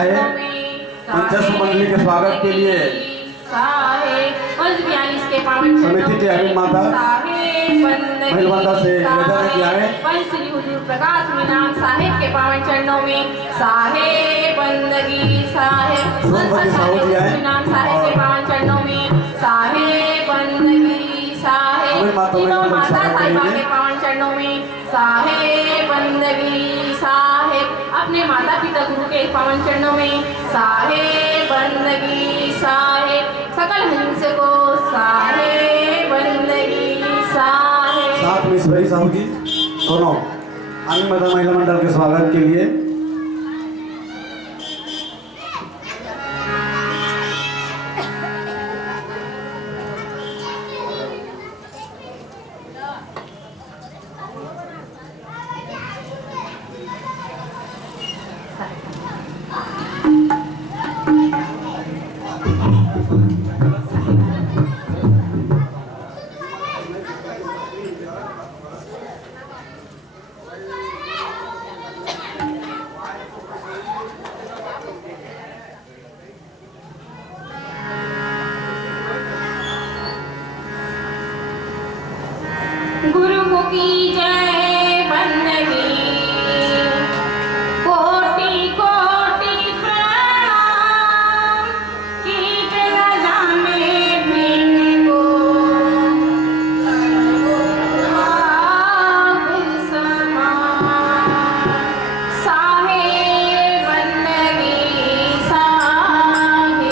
आए मंचस्थ मंडली के स्वागत के लिए समिति के अमीन माता महिलवादा से निवेदन है कि आए श्री हुजूर प्रकाश मीनाम साहिब के पावन चरणों में साहेब बंदगी साहेब सोनपति साहू जी आए मीनाम साहिब के पावन चरणों में साहेब बंदगी साहेब तीनों माता साहिबा के पावन चरणों में साहेब बंदगी साहेब अपने माता पिता गुरु के पावन चरणों में साहेब बंदगी साहेब सकल हिंस को साहेब बंदगी साहेब। साथ में ईश्वरी साहू जी दोनों आनंद मैदान महिला मंडल के स्वागत के लिए गुरु की जय बंदगी कोटि कोटि प्रणाम कीट जाने बिन को आप समान साहेब बंदगी साहेब।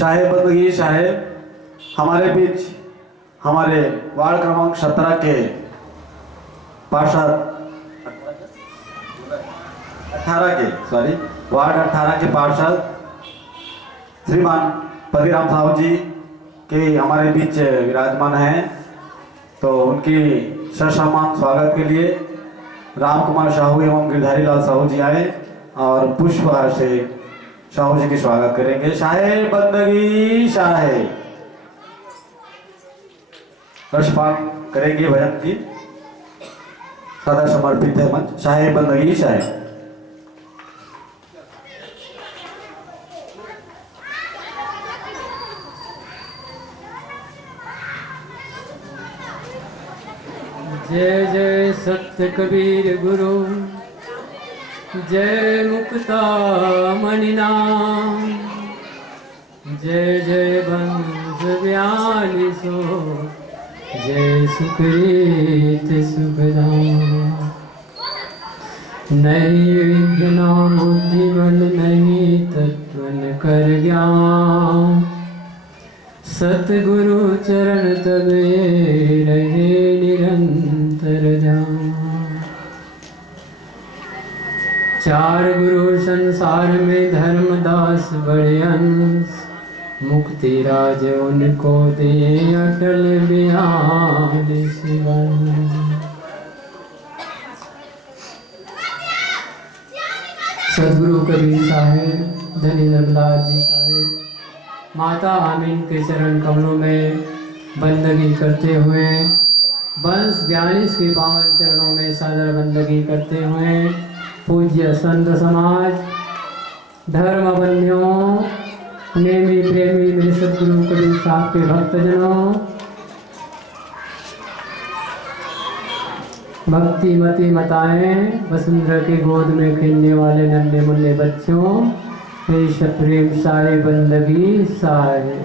शाहे बंदगी साहेब हमारे बीच हमारे वार्ड क्रमांक 17 के पार्षद 18 के पार्षद श्रीमान पदीराम साहू जी के हमारे बीच विराजमान हैं। तो उनकी ससम्मान स्वागत के लिए राम कुमार साहू एवं गिरधारी लाल साहू जी आए और पुष्पहार से साहू जी की स्वागत करेंगे। शाहे बंदगी शाहे रसपान करेंगे। भजन की सदा समर्पित है मंच। शाहे बंदगी शाहे। जय जय सत्य कबीर गुरु, जय मुक्ता मणिनाम, जय जय बंस ब्याली सो, जय सुकृत सुखदाम। नहीं विघ्न बुद्धि बल नहीं तत्वन कर ज्ञान, सतगुरु चरण तबे रहे निरंतर ध्यान। चार गुरु संसार में धर्मदास बड़े अंश, मुक्ति राज उनको दे अटल बयालीस वर्ष। सदगुरु कबीर साहेब, धनी धर्मदास जी साहेब माता आमीन के चरण कमलों में बंदगी करते हुए, वंश 42 के पावन चरणों में सादर बंदगी करते हुए, पूज्य संत समाज, धर्म बंधियों, नेमी प्रेमी मेरे सदगुरु कबीर साहब के भक्तजनों, भक्तिमती माताएं, वसुंधरा के गोद में खेलने वाले नन्हे मुन्ने बच्चों, पेश प्रेम सारे बंदगी सारे।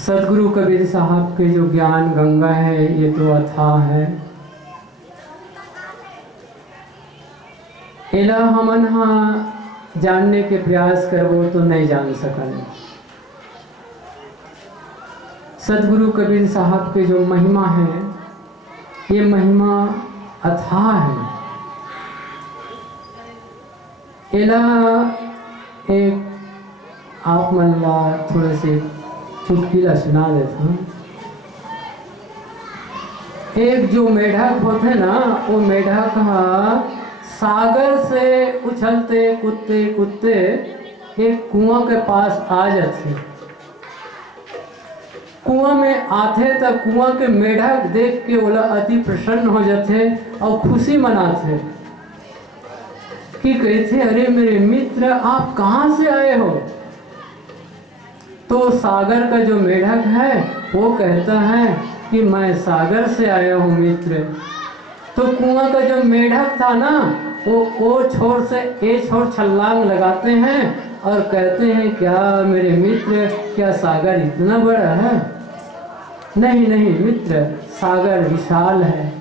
सदगुरु कबीर साहब के जो ज्ञान गंगा है ये तो अथाह है। इला हमन हाँ जानने के प्रयास करबो तो नहीं जान सकन। सदगुरु कबीर साहब के जो महिमा है ये महिमा अथाह है। इला एक आप मन ला थोड़े से चुटकीला सुना देता हूँ। एक जो मेढक होते ना, वो मेढक सागर से उछलते कूदते कूदते एक कुआं के पास आ जाते। कुआं में आते तो कुआं के मेढक देख के बोला अति प्रसन्न हो जाते और खुशी मनाते कि कहते अरे मेरे मित्र आप कहाँ से आए हो। तो सागर का जो मेढक है वो कहता है कि मैं सागर से आया हूँ मित्र। तो कुआं का जो मेढक था ना वो छोर से ए छोर छलांग लगाते हैं और कहते हैं क्या मेरे मित्र क्या सागर इतना बड़ा है। नहीं नहीं मित्र, सागर विशाल है।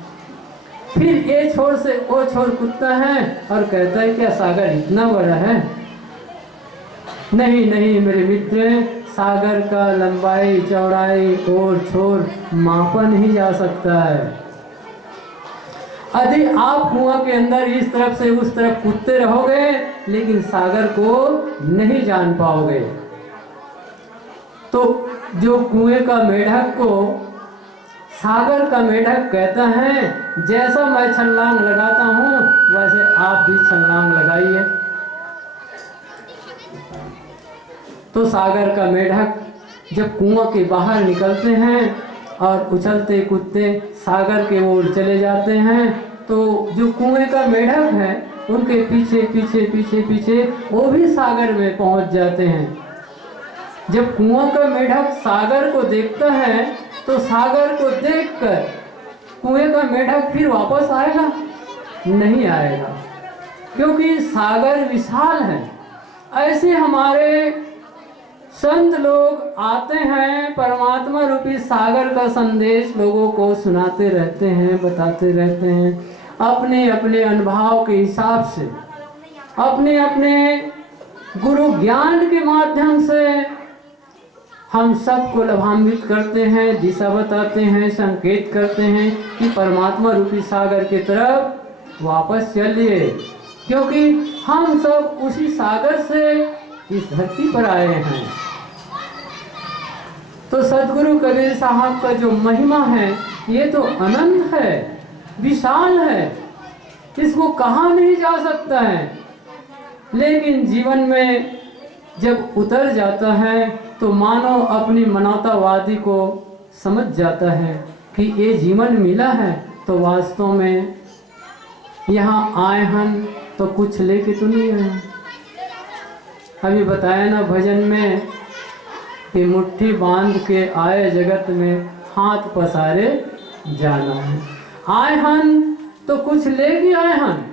फिर ए छोर से ओ छोर कूदता है और कहता है क्या सागर इतना बड़ा है। नहीं नहीं मेरे मित्र, सागर का लंबाई चौड़ाई और छोर मापा नहीं जा सकता है। यदि आप कुआं के अंदर इस तरफ से उस तरफ कूदते रहोगे लेकिन सागर को नहीं जान पाओगे। तो जो कुएं का मेढक को सागर का मेढक कहता है जैसा मैं छलांग लगाता हूँ वैसे आप भी छलांग लगाइए। तो सागर का मेढक जब कुआं के बाहर निकलते हैं और उछलते कूदते सागर के ओर चले जाते हैं, तो जो कुएं का मेढक है उनके पीछे पीछे पीछे पीछे वो भी सागर में पहुंच जाते हैं। जब कुआं का मेढक सागर को देखता है तो सागर को देखकर कुएं का मेढक फिर वापस आएगा? नहीं आएगा, क्योंकि सागर विशाल है। ऐसे हमारे संत लोग आते हैं, परमात्मा रूपी सागर का संदेश लोगों को सुनाते रहते हैं, बताते रहते हैं, अपने अपने अनुभव के हिसाब से, अपने अपने गुरु ज्ञान के माध्यम से हम सबको लाभान्वित करते हैं, दिशा बताते हैं, संकेत करते हैं कि परमात्मा रूपी सागर की तरफ वापस चलिए, क्योंकि हम सब उसी सागर से इस धरती पर आए हैं। तो सदगुरु कबीर साहब का जो महिमा है ये तो अनंत है, विशाल है, इसको कहा नहीं जा सकता है। लेकिन जीवन में जब उतर जाता है तो मानव अपनी मानवतावादी को समझ जाता है कि ये जीवन मिला है तो वास्तव में यहाँ आए हम तो कुछ लेके तो नहीं आए। अभी बताया ना भजन में कि मुट्ठी बांध के आए जगत में हाथ पसारे जाना है। आए हन तो कुछ लेके आए हन,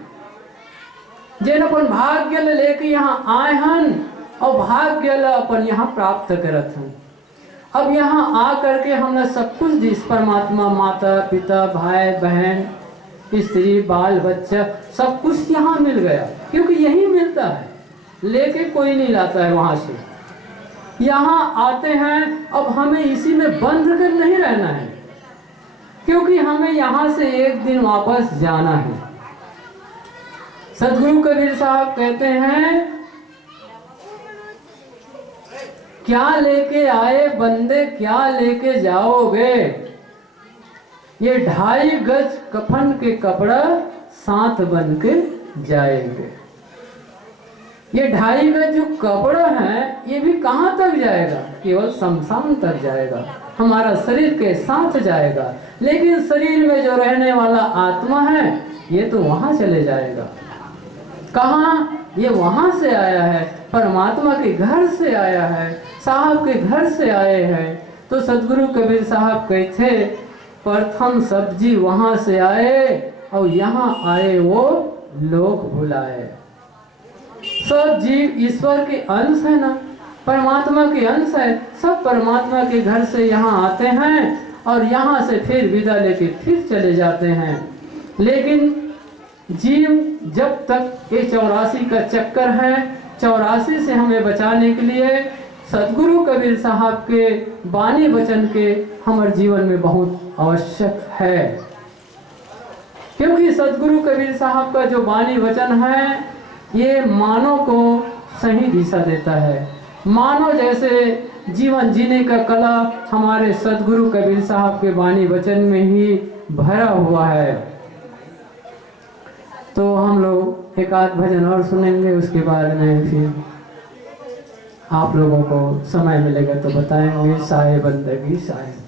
जिन अपन भाग्य लेके यहाँ आए हन और भाग्य अपन यहाँ प्राप्त करत हन। अब यहाँ आ करके हमने सब कुछ जिस परमात्मा, माता पिता, भाई बहन, स्त्री, बाल बच्चा, सब कुछ यहाँ मिल गया, क्योंकि यही मिलता है, लेके कोई नहीं लाता है वहाँ से। यहाँ आते हैं, अब हमें इसी में बंध कर नहीं रहना है, क्योंकि हमें यहाँ से एक दिन वापस जाना है। सदगुरु कबीर साहब कहते हैं, क्या लेके आए बंदे क्या लेके जाओगे, ये 2.5 गज कफन के कपड़ा साथ बन के जाएंगे। ये 2.5 गज जो कपड़ा है ये भी कहाँ तक जाएगा, केवल शमशान तक जाएगा, हमारा शरीर के साथ जाएगा। लेकिन शरीर में जो रहने वाला आत्मा है ये तो वहां चले जाएगा। कहाँ? ये वहां से आया है, परमात्मा के घर से आया है, साहब के घर से आए हैं। तो सदगुरु कबीर साहब कहते, प्रथम सब्जी वहां से आए और यहाँ आए वो लोग भुलाए। सब जीव ईश्वर के अंश है ना, परमात्मा के अंश है, सब परमात्मा के घर से यहाँ आते हैं और यहाँ से फिर विदा लेके फिर चले जाते हैं। लेकिन जीव जब तक ये 84 का चक्कर है, 84 से हमें बचाने के लिए सदगुरु कबीर साहब के वाणी वचन के हमारे जीवन में बहुत आवश्यक है। क्योंकि सदगुरु कबीर साहब का जो वाणी वचन है ये मानव को सही दिशा देता है। मानव जैसे जीवन जीने का कला हमारे सदगुरु कबीर साहब के वाणी वचन में ही भरा हुआ है। तो हम लोग एक आध भजन और सुनेंगे, उसके बाद में फिर आप लोगों को समय मिलेगा तो बताएंगे। साहे बंदगी साहे।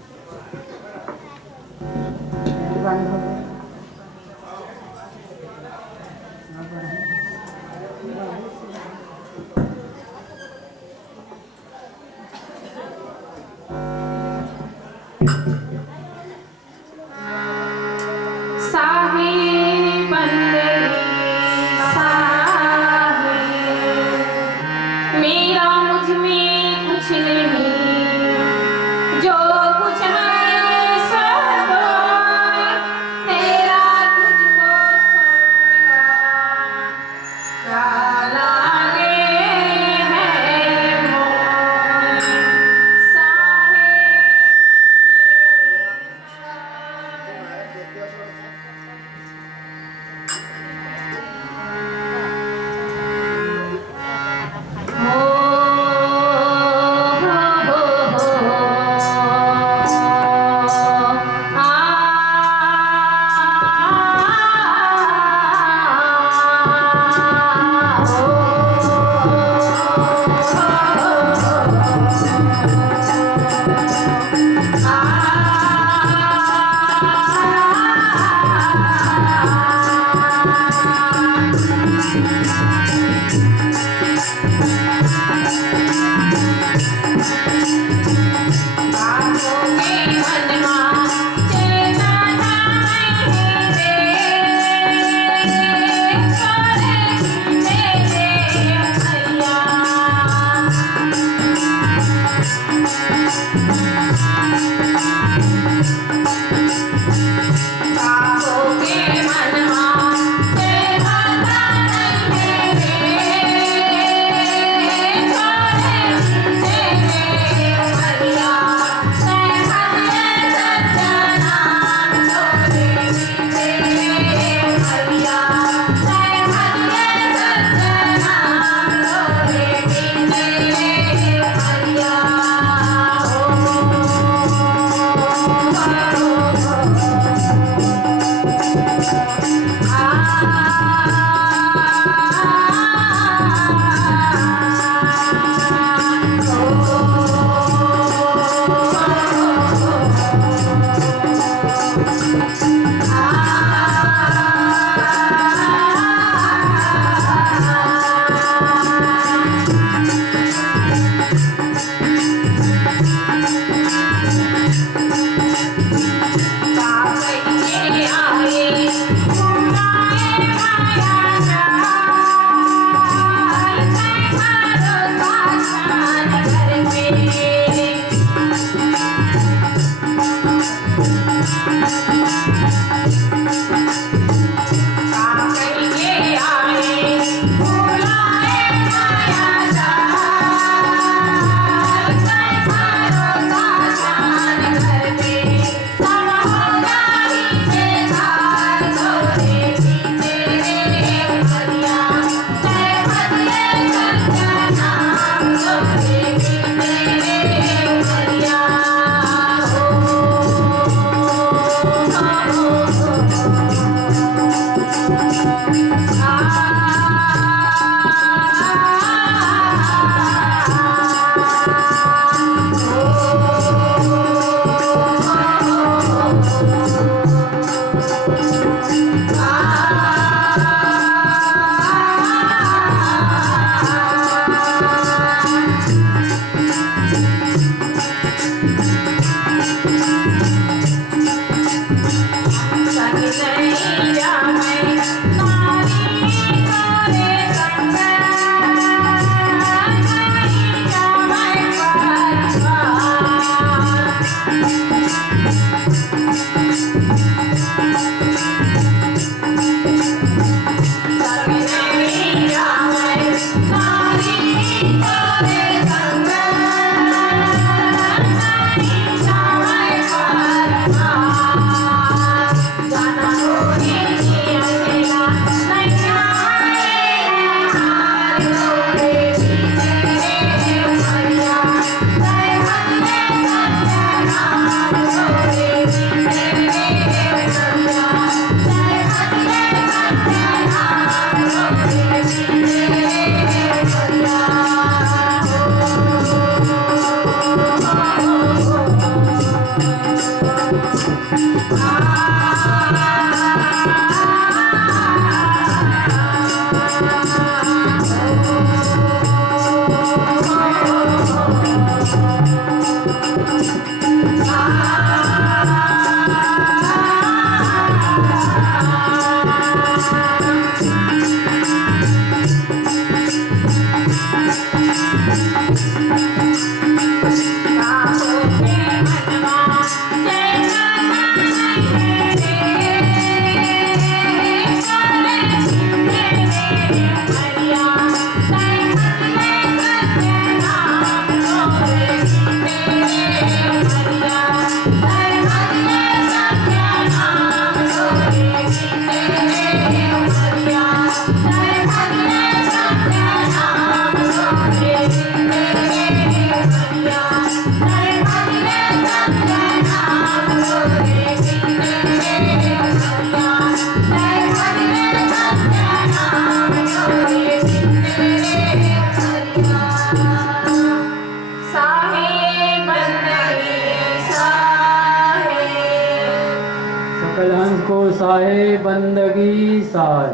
साहे बंदगी साय।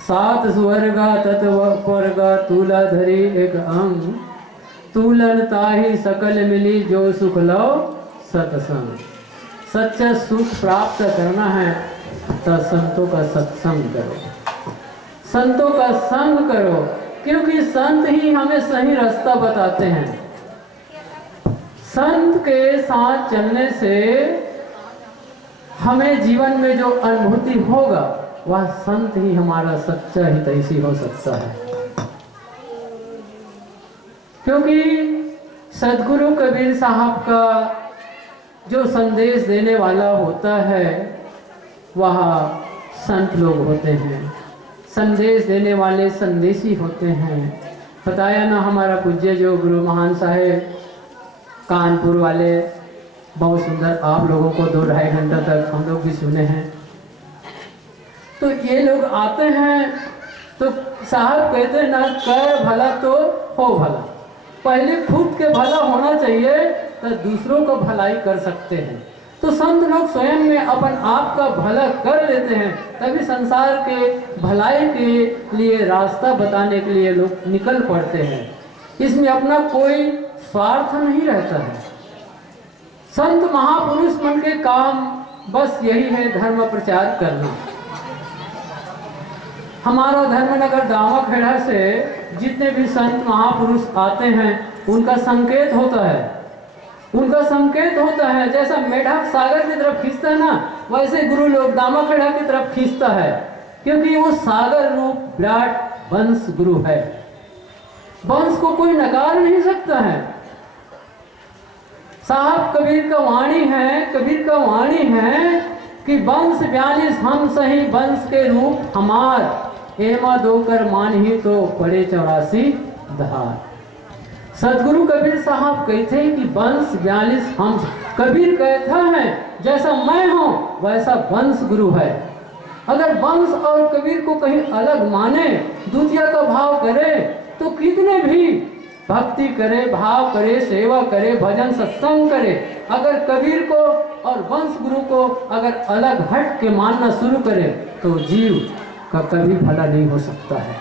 सात स्वर्गा तत्व परगा तूला धरी एक अंग, तूलन ताही सकल मिली जो सुख लो सत्संग। सच्चा सुख प्राप्त करना है तो संतों का सत्संग करो, संतों का संग करो, क्योंकि संत ही हमें सही रास्ता बताते हैं। संत के साथ चलने से हमें जीवन में जो अनुभूति होगा वह संत ही हमारा सच्चा हितैषी हो सकता है। क्योंकि सदगुरु कबीर साहब का जो संदेश देने वाला होता है वह संत लोग होते हैं, संदेश देने वाले संदेशी होते हैं। बताया ना हमारा पूज्य जो गुरु महान साहेब कानपुर वाले, बहुत सुंदर, आप लोगों को 2-2.5 घंटा तक हम लोग भी सुने हैं। तो ये लोग आते हैं तो साहब कहते हैं ना, कर भला तो हो भला। पहले खुद के भला होना चाहिए तो दूसरों को भलाई कर सकते हैं। तो संत लोग स्वयं में अपन आप का भला कर लेते हैं, तभी संसार के भलाई के लिए रास्ता बताने के लिए लोग निकल पड़ते हैं। इसमें अपना कोई स्वार्थ नहीं रहता है। संत महापुरुष मन के काम बस यही है, धर्म प्रचार करना। हमारा धर्मनगर दामाखेड़ा से जितने भी संत महापुरुष आते हैं उनका संकेत होता है, उनका संकेत होता है। जैसा मेढक सागर की तरफ खींचता है ना, वैसे गुरु लोग दामाखेड़ा की तरफ खींचता है। क्योंकि वो सागर रूप विराट वंश गुरु है। वंश को कोई नकार नहीं सकता है। साहब कबीर का वाणी है कि वंश 42 हम सही वंश के रूप हमार, एमा दोकर मान ही तो पड़े 84 धार। सदगुरु कबीर साहब कहते हैं कि वंश 42 हम। कबीर कहता है जैसा मैं हूं वैसा वंश गुरु है। अगर वंश और कबीर को कहीं अलग माने, द्वितीय का भाव करे, तो कितने भी भक्ति करे, भाव करे, सेवा करे, भजन सत्संग करे, अगर कबीर को और वंश गुरु को अगर अलग हट के मानना शुरू करे तो जीव का कभी भला नहीं हो सकता है।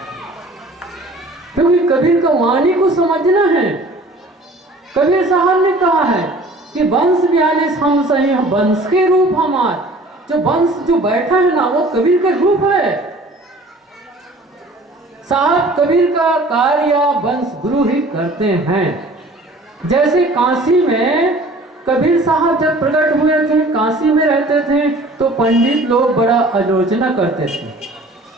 क्योंकि कबीर का वाणी को समझना है। कबीर साहब ने कहा है कि वंश 42 हम सही, वंश के रूप हमार। जो वंश जो बैठा है ना, वो कबीर का रूप है। साहब कबीर का कार्य वंश गुरु ही करते हैं। जैसे काशी में कबीर साहब जब प्रकट हुए थे, काशी में रहते थे, तो पंडित लोग बड़ा आलोचना करते थे।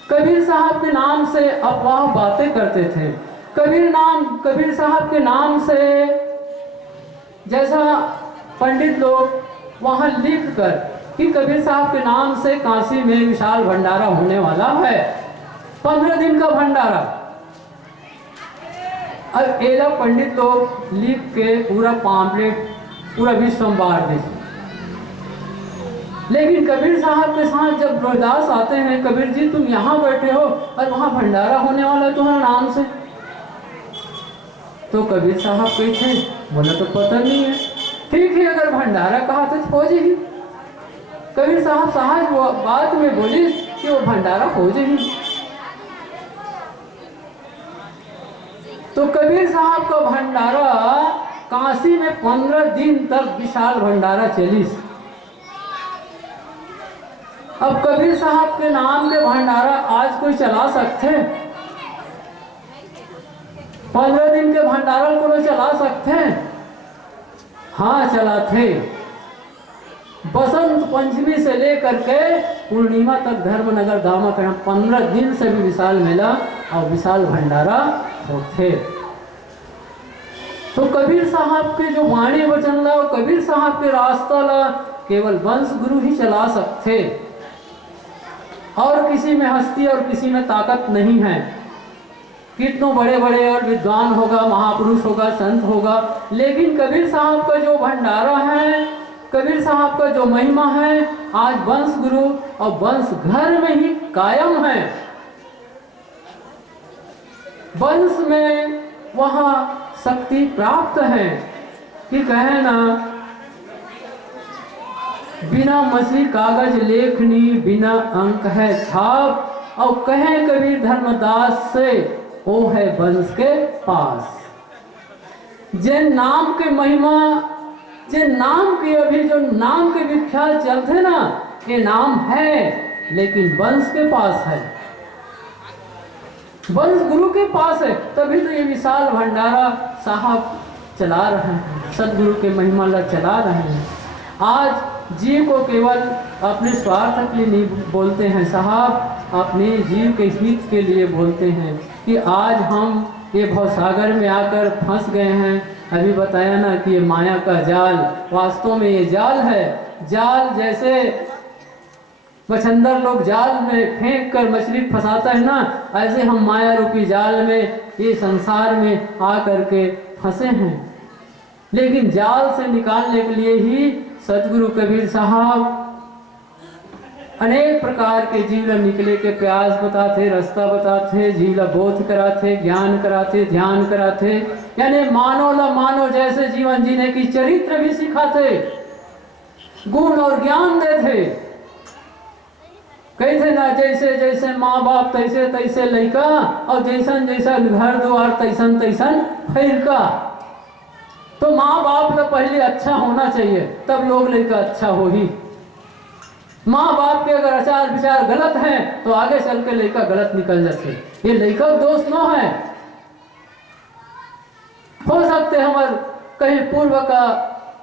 कबीर साहब के नाम से अफवाह बातें करते थे। कबीर साहब के नाम से जैसा पंडित लोग वहां लिख कर कि कबीर साहब के नाम से काशी में विशाल भंडारा होने वाला है, 15 दिन का भंडारा। अब एला पंडित लोग लिख के पूरा पाम्पलेट पूरा विश्व में बांट देते। लेकिन कबीर साहब के साथ जब रोहिदास आते हैं, कबीर जी तुम यहाँ बैठे हो और वहां भंडारा होने वाला है तुम्हारे नाम से, तो कबीर साहब कहते बोला तो पता नहीं है। ठीक है, अगर भंडारा कहा तो हो जाएगी। कबीर साहब बात में बोले कि वो भंडारा हो जाएगी। तो कबीर साहब का भंडारा काशी में 15 दिन तक विशाल भंडारा चली। अब कबीर साहब के नाम के भंडारा आज कोई चला सकते? 15 दिन के भंडारा को लोग चला सकते? हाँ चलाते। बसंत पंचमी से लेकर के पूर्णिमा तक धर्मनगर दामा का 15 दिन से भी विशाल मेला और विशाल भंडारा होते। तो कबीर साहब के जो वाणी वचन ला, कबीर साहब के रास्ता ला केवल वंश गुरु ही चला सकते। और किसी में हस्ती और किसी में ताकत नहीं है। कितनों बड़े बड़े और विद्वान होगा, महापुरुष होगा, संत होगा, लेकिन कबीर साहब का जो भंडारा है, कबीर साहब का जो महिमा है, आज वंश गुरु और वंश घर में ही कायम है। वंश में वहां शक्ति प्राप्त है कि कहे ना, बिना मसी कागज लेखनी, बिना अंक है छाप, और कहे कबीर धर्मदास से वो है वंश के पास। जे नाम के महिमा, जे नाम के अभी जो नाम के विख्यात चलते ना, ये नाम है लेकिन वंश के पास है, वंश गुरु के पास है। तभी तो ये विशाल भंडारा साहब चला रहे हैं, सदगुरु के महिमा ला चला रहे हैं। आज जीव को केवल अपने स्वार्थ के लिए नहीं बोलते हैं साहब, अपने जीव के हित के लिए बोलते हैं कि आज हम ये भवसागर में आकर फंस गए हैं। अभी बताया ना कि ये माया का जाल, वास्तव में ये जाल है। जाल जैसे मछंदर लोग जाल में फेंक कर मछली फंसाता है ना, ऐसे हम माया रूपी जाल में, ये संसार में आ करके फंसे हैं। लेकिन जाल से निकालने के लिए ही सदगुरु कबीर साहब अनेक प्रकार के जीव निकले के प्यास बताते, रास्ता बताते, जीव बोध कराते, ज्ञान कराते, ध्यान कराते, यानी मानो जैसे जीवन जीने की चरित्र भी सिखाते, गुण और ज्ञान देते। कहते ना, जैसे जैसे माँ बाप तैसे तैसे लड़का, और जैसन जैसन घर द्वार तैसन तैसन फैलका। तो माँ बाप का पहले अच्छा होना चाहिए, तब लोग लड़का अच्छा हो ही। माँ बाप के अगर आचार विचार गलत है तो आगे चल के लड़का गलत निकल जाते। ये लड़का दोष न है। हो सकते हमार कहीं पूर्व का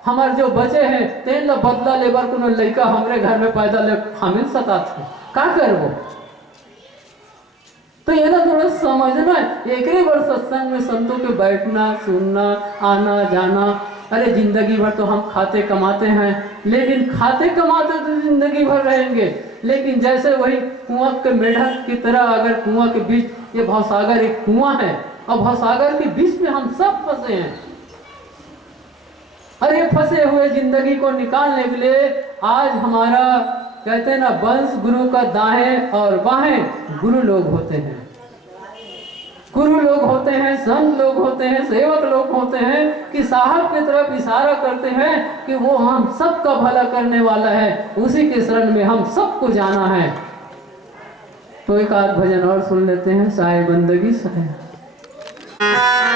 हमारे जो बचे हैं तेल बदला लेबर को लड़का हमारे घर में पैदा ले हमें सताते, का करबो? तो ये ना थोड़ा समझना है। एक ही बार सत्संग में संतों के बैठना, सुनना, आना जाना। अरे जिंदगी भर तो हम खाते कमाते हैं, लेकिन खाते कमाते तो जिंदगी भर रहेंगे, लेकिन जैसे वही कुआं के मेढक की तरह, अगर कुआं के बीच, ये भवसागर एक कुआं है और भवसागर के बीच में हम सब फंसे हैं। अरे फंसे हुए जिंदगी को निकालने के लिए आज हमारा कहते हैं ना, वंश गुरु का दाएं और बाएं गुरु लोग होते हैं, गुरु लोग होते हैं, संत लोग होते हैं, सेवक लोग होते हैं कि साहब की तरफ इशारा करते हैं कि वो हम सबका भला करने वाला है, उसी के शरण में हम सबको जाना है। तो एक आध भजन और सुन लेते हैं, साए बंदगी साए। Bye.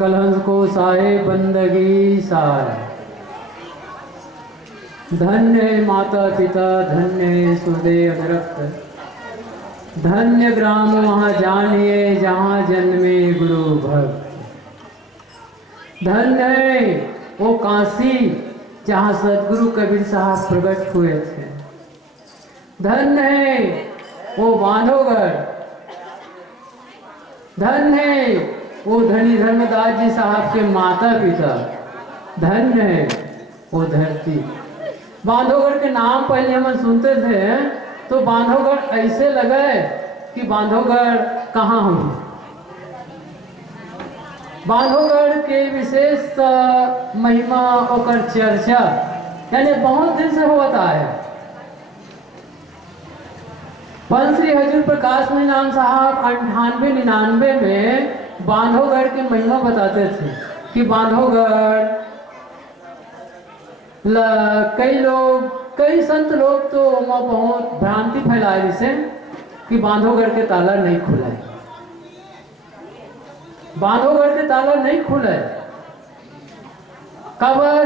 सकल हंस को साहेब बंदगी साहेब। धन्य माता पिता, धन्य सूर्य अनरक्त, धन्य ग्राम वहाँ जानिए जहाँ जन्मे गुरु भक्त। धन्य है वो काशी जहाँ सदगुरु कबीर साहब प्रकट हुए थे। धन्य है वो बांधवगढ़। धन्य है वो धनी धर्मदास जी साहब के माता पिता। धन्य है वो धरती। बांधवगढ़ के नाम पहले हम सुनते थे तो बांधवगढ़ ऐसे लगे कि बांधवगढ़ कहाँ हुई। बांधवगढ़ के विशेष महिमा और चर्चा यानी बहुत दिन से होता है। पंश्री हजूर प्रकाश मीनान साहब 98-99 में बांधवगढ़ की महिमा बताते थे कि बांधवगढ़ कई संत लोग तो वहाँ बहुत भ्रांति फैलाए जिसे कि बांधवगढ़ के ताला नहीं खुला है। बांधवगढ़ के ताला नहीं खुला है। कबर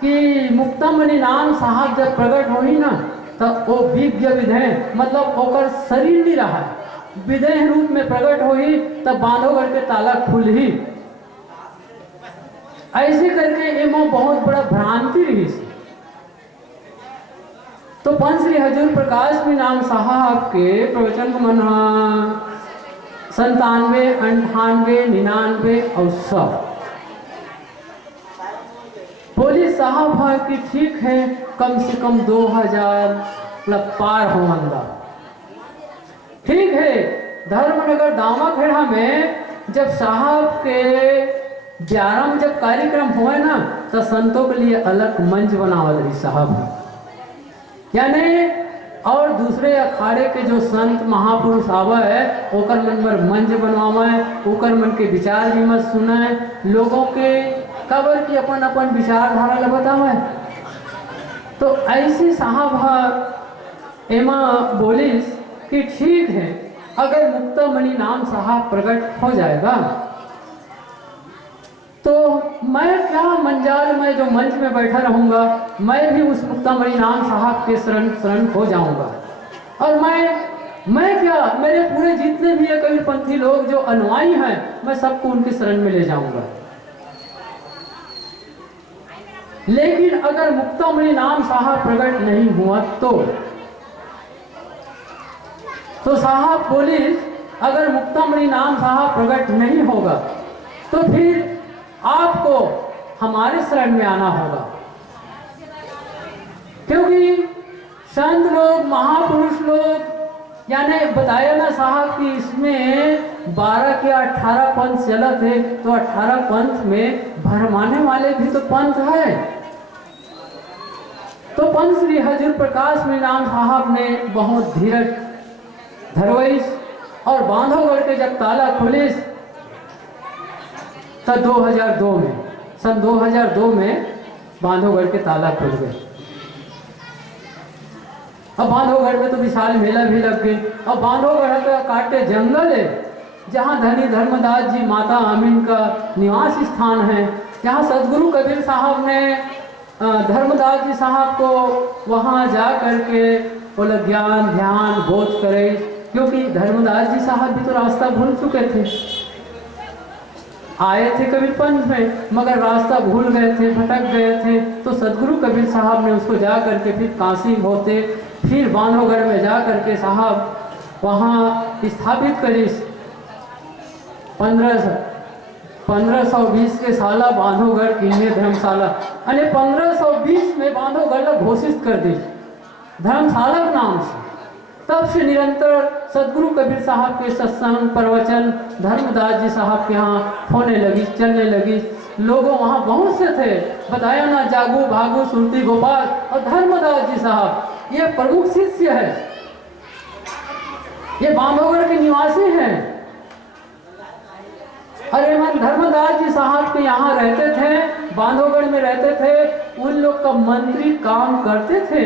कि मुक्तामणि नाम साहब जब प्रकट हुई ना तब वो विज्ञ विधेय मतलब ओकर शरीर नहीं रहा विधेय रूप में प्रकट हुई तब बांधवगढ़ के ताला खुल ही। ऐसे करके एवं बहुत बड़ा भ्रांति रही। तो पंश्री हजूर प्रकाश मीनान साहब के प्रवचन को मना 97, 98, 99 और 100 पुलिस साहब है कि ठीक है कम से कम 2000 पार हो मंदा। ठीक है धर्मनगर दामाखेड़ा में जब साहब के 11 में जब कार्यक्रम हुए ना तो संतों के लिए अलग मंच बनावा रही साहब यानी और दूसरे अखाड़े के जो संत महापुरुष आवा है ओकर मन पर मंच बनवावा है ओकर मन के विचार विमर्श सुना है लोगों के कबर की अपन अपन विचारधारा ल बतावा है। तो ऐसी साहब एमा बोलिस कि ठीक है अगर मुक्तामणि नाम साहब प्रकट हो जाएगा तो मैं क्या मंजाल में जो मंच में बैठा रहूंगा मैं भी उस मुक्तामणि नाम साहब के शरण हो जाऊंगा। और मैं क्या मेरे पूरे जितने भी कबीरपंथी लोग जो अनुयायी हैं मैं सबको उनके शरण में ले जाऊंगा। लेकिन अगर मुक्तामणि नाम साहब प्रकट नहीं हुआ तो साहब पुलिस अगर मुक्तामणि नाम साहब प्रकट नहीं होगा तो फिर आपको हमारे शरण में आना होगा। क्योंकि संत लोग महापुरुष लोग यानी बताया ना साहब कि इसमें 12 के 18 पंथ चला थे तो 18 पंथ में भरमाने वाले भी तो पंथ है। तो पंश्री हजूर प्रकाश मीनान साहब ने बहुत धीरज धरवैस और बांधवगढ़ के जब ताला खुलिस तो 2002 में सन 2002 में बांधवगढ़ के ताला खुल गए। अब बांधवगढ़ में तो विशाल मेला भी लग गई। अब बांधवगढ़ का काटे जंगल है जहाँ धनी धर्मदास जी माता आमीन का निवास स्थान है जहाँ सदगुरु कबीर साहब ने धर्मदास जी साहब को वहाँ जा करके बोला ज्ञान ध्यान बोध करे क्योंकि धर्मदास जी साहब भी तो रास्ता भूल चुके थे। आए थे कबीरपंथ में मगर रास्ता भूल गए थे भटक गए थे तो सदगुरु कबीर साहब ने उसको जा करके फिर काशी होते फिर बांधवगढ़ में जा करके साहब वहाँ स्थापित करी 1520 के साला बांधवगढ़ किन्ने धर्मशाला यानी 1520 में बांधवगढ़ घोषित कर दी धर्मशाला के नाम से। तब से निरंतर सदगुरु कबीर साहब के सत्संग प्रवचन धर्मदास जी साहब के यहाँ होने लगी चलने लगी। लोगों वहाँ बहुत से थे बताया ना जागू भागू सुरती गोपाल और धर्मदास जी साहब ये प्रमुख शिष्य है ये बांधवगढ़ के निवासी हैं। अरे मन धर्मदास जी साहब के यहाँ रहते थे बांधवगढ़ में रहते थे उन लोग का मंत्री काम करते थे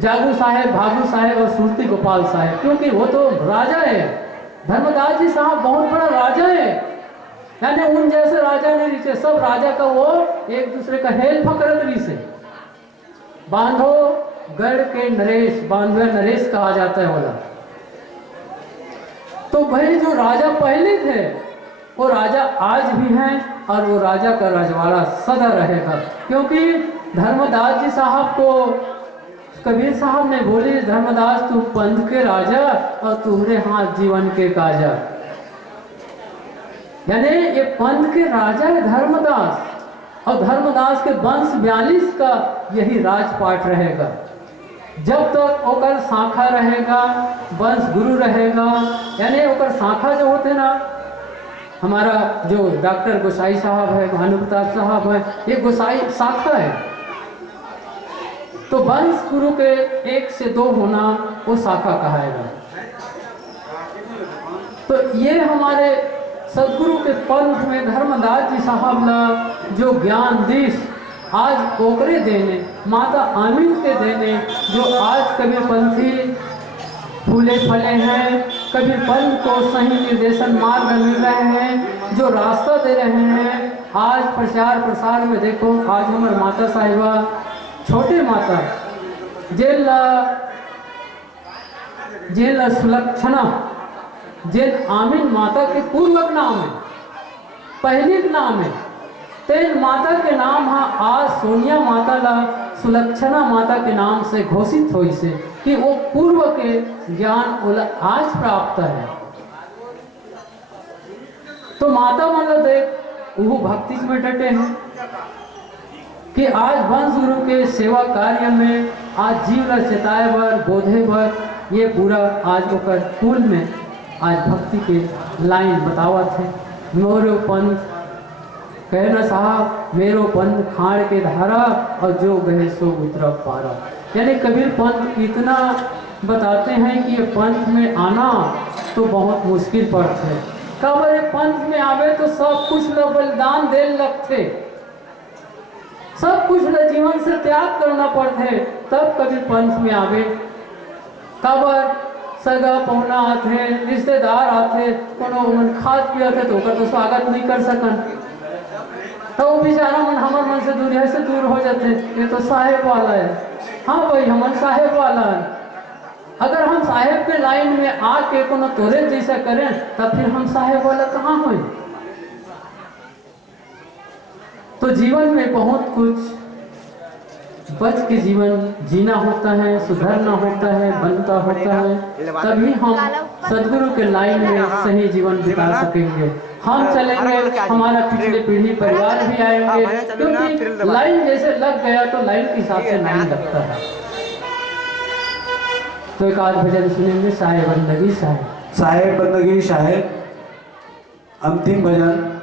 जागू साहेब भागू साहेब और सुरती गोपाल साहेब क्योंकि वो तो राजा है। धर्मदास जी साहब बहुत बड़ा राजा है यानी उन जैसे राजा नहीं रही, सब राजा का वो एक दूसरे का हेल्प करत रही से। बांधो गढ़ के नरेश, बांधवे नरेश कहा जाता है बोला। तो भाई जो राजा पहले थे वो राजा आज भी हैं और वो राजा का रजवाड़ा सदा रहेगा। क्योंकि धर्मदास जी साहब को कबीर साहब ने बोली, धर्मदास तू पंथ के राजा और तुम्हारे हाथ जीवन के काजा। यानी ये पंथ के राजा है धर्मदास, और धर्मदास के वंश 42 का यही राजपाट रहेगा। जब तक ओकर शाखा रहेगा, वंश गुरु रहेगा, यानी ओकर शाखा जो होते ना, हमारा जो डॉक्टर गोसाई साहब है, भानु प्रताप साहब है, ये गोसाई शाखा है। तो वंश गुरु के 1 से 2 होना वो शाखा कहाएगा। तो ये हमारे सदगुरु के पंथ में धर्मदास जी साहब ना जो ज्ञान दिस आज ओकरे देने, माता आमीन के देने, जो आज कबीर पंथी फूले फले हैं, कबीर पंथ को सही निर्देशन मार्ग मिल रहे हैं, जो रास्ता दे रहे हैं। आज प्रचार प्रसार में देखो, आज हमारे माता साहिबा छोटे माता जेल सुलक्षणा जेल आमीन माता के पूर्वक नाम है, पहली नाम है। तेन माता के नाम आज सोनिया माता ला सुलक्षणा माता के नाम से घोषित हुई से कि वो पूर्व के ज्ञान आज प्राप्त है। तो माता मतलब देख वो भक्ति में डटे हैं कि आज वंश गुरु के सेवा कार्य में आज जीव चेताए बर बोधे बर ये पूरा आज ओकर कुल में आज भक्ति के लाइन बतावत है। मोरो पंथ कहना साहब, मेरो पंथ खाड़ के धारा और जो गहे सो उतरा पारा। यानी कबीर पंथ इतना बताते हैं कि ये पंथ में आना तो बहुत मुश्किल पड़ता है। कब ये पंथ में आवे तो सब कुछ लो बलिदान दे लगते, सब कुछ लो जीवन से त्याग करना पड़ते, तब कबीर पंथ में आवे। कबर सगा पौना आते, रिश्तेदार आते, कोनो मन खाद पियाते तो तो स्वागत नहीं कर सकन, तो वो बेचारा मन हमार मन से दूर है से दूर हो जाते। ये तो साहेब वाला है, हाँ भाई हमारे साहेब वाला है। अगर हम साहेब के लाइन में आके कोनो तोरे जैसा करें तब फिर हम साहेब वाला कहाँ हों। तो जीवन में बहुत कुछ बच के जीवन जीना होता है, सुधरना होता है, बनता होता है, तभी हम सदगुरु के लाइन में सही जीवन बिता सकेंगे। हम चलेंगे, हमारा पिछले पीढ़ी परिवार भी आएंगे, क्योंकि लाइन जैसे लग गया तो लाइन के हिसाब से नहीं लगता है। तो एक आध भजन सुनेंगे, साहेब बंदगी साहेब, साहेब बंदगी साहेब, अंतिम भजन।